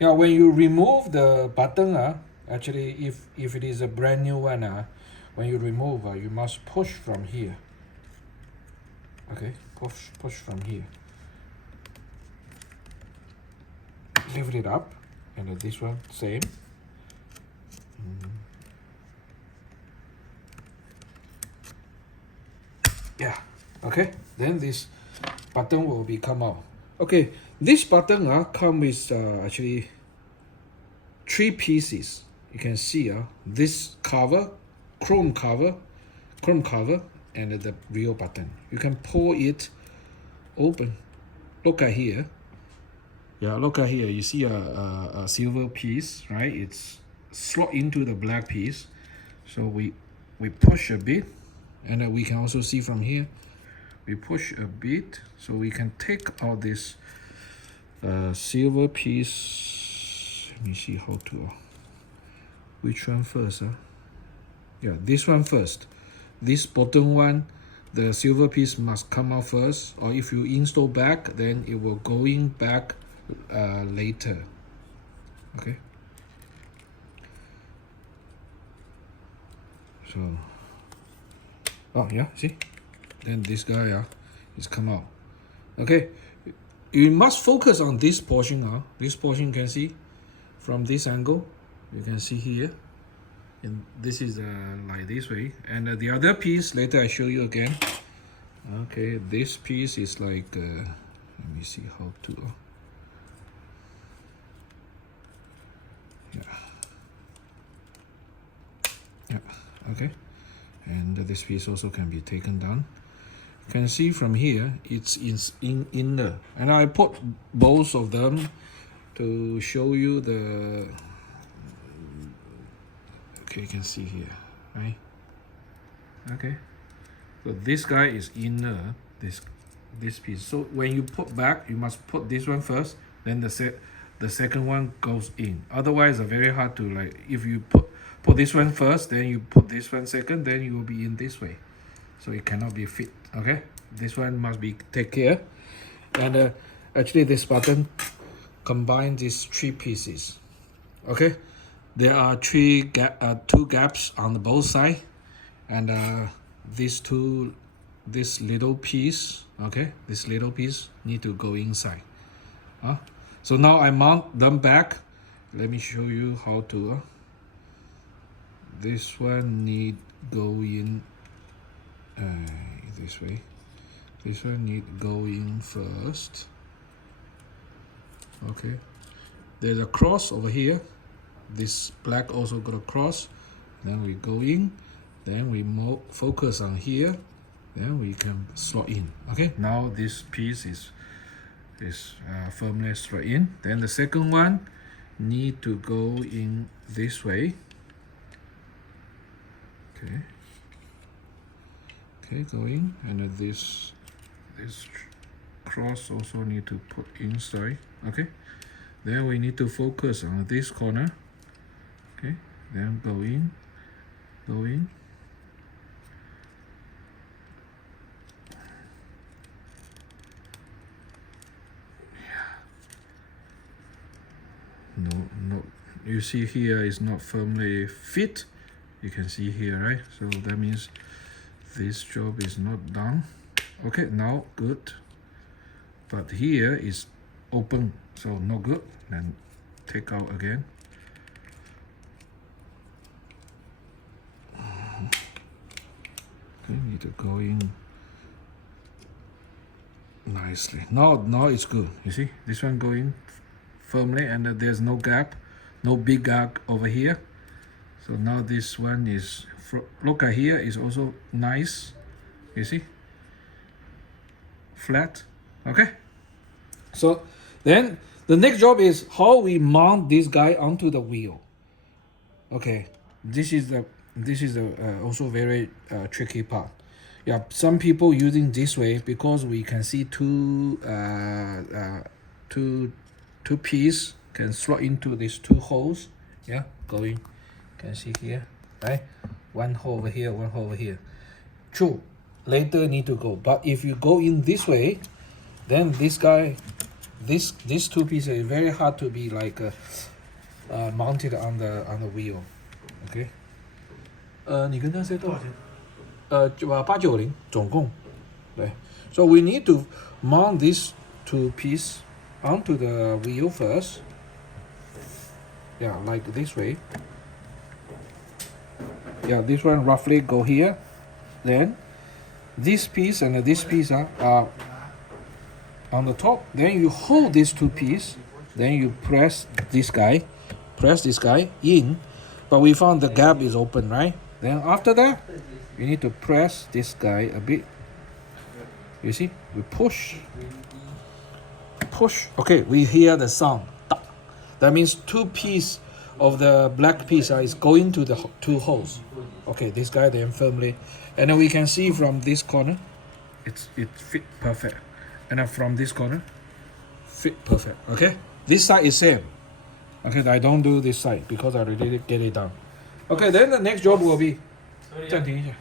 Yeah, when you remove the button, actually, if it is a brand new one, when you remove, you must push from here. Okay, push from here. Lift it up, and this one same. Yeah. Okay. Then this button will be come out. Okay. This button come with actually 3 pieces. You can see this cover, chrome cover, and the real button. You can pull it open. Look at here. Yeah, look at here. You see a silver piece, right? It's slot into the black piece. So we push a bit, and we can also see from here. We push a bit, so we can take out this silver piece. Let me see how to. Which one first? Yeah, this one first. This bottom one, the silver piece must come out first, or if you install back, then it will going back later. Okay. So, oh yeah, see, then this guy is come out. Okay, you must focus on this portion. This portion you can see from this angle. You can see here, and this is like this way. And the other piece later I show you again. Okay, this piece is like let me see how to. Yeah. Okay, and this piece also can be taken down. You can see from here it's in inner, and I put both of them to show you the. Okay, you can see here, right? Okay, so this guy is inner, this piece. So when you put back, you must put this one first, then the second one goes in. Otherwise, it's very hard to, like, if you put this one first, then you put this one second, then you will be in this way. So it cannot be fit. Okay, this one must be take care. And actually, this button combines these 3 pieces. Okay, there are 2 gaps on both sides, and this little piece. Okay, this little piece need to go inside. So now I mount them back. Let me show you how to. This one need go in this way. This one need go in first. Okay, there's a cross over here. This black also got a cross. Then we go in. Then we focus on here. Then we can slot in. Okay, now this piece is firmly slot in. Then the second one need to go in this way. Okay. Okay, going, and this cross also need to put inside. Okay, then we need to focus on this corner. Okay, then go in. No, you see here is not firmly fit. You can see here, right? So that means this job is not done. Okay, now good, but here is open, so no good. Then take out again. Okay, need to go in nicely. Now it's good. You see, this one go in firmly, and there's no gap, no big gap over here. So now this one is, look at here, is also nice. You see, flat. Okay, so then the next job is how we mount this guy onto the wheel. Okay, this is the also very tricky part. Yeah, some people using this way because we can see two piece can slot into these 2 holes. Yeah, going, can see here, right? 1 hole over here, 1 hole over here. True, later need to go, but if you go in this way, then this guy these two pieces is very hard to be like mounted on the wheel. Okay. 你跟他 say 多少钱？890总共，对。So we need to mount these two pieces onto the wheel first. Yeah, like this way. Yeah, this one roughly go here. Then this piece and this piece are on the top. Then you hold these two pieces. Then you press this guy in. But we found the gap is open, right? Then after that, you need to press this guy a bit. You see, we push. Okay, we hear the sound. That means two pieces of the black piece is going to the two holes. Okay, this guy then firmly, and then we can see from this corner, it fit perfect, and then from this corner, fit perfect. Okay, this side is same. Okay, I don't do this side because I already get it done. Okay, then the next job will be 暂停一下。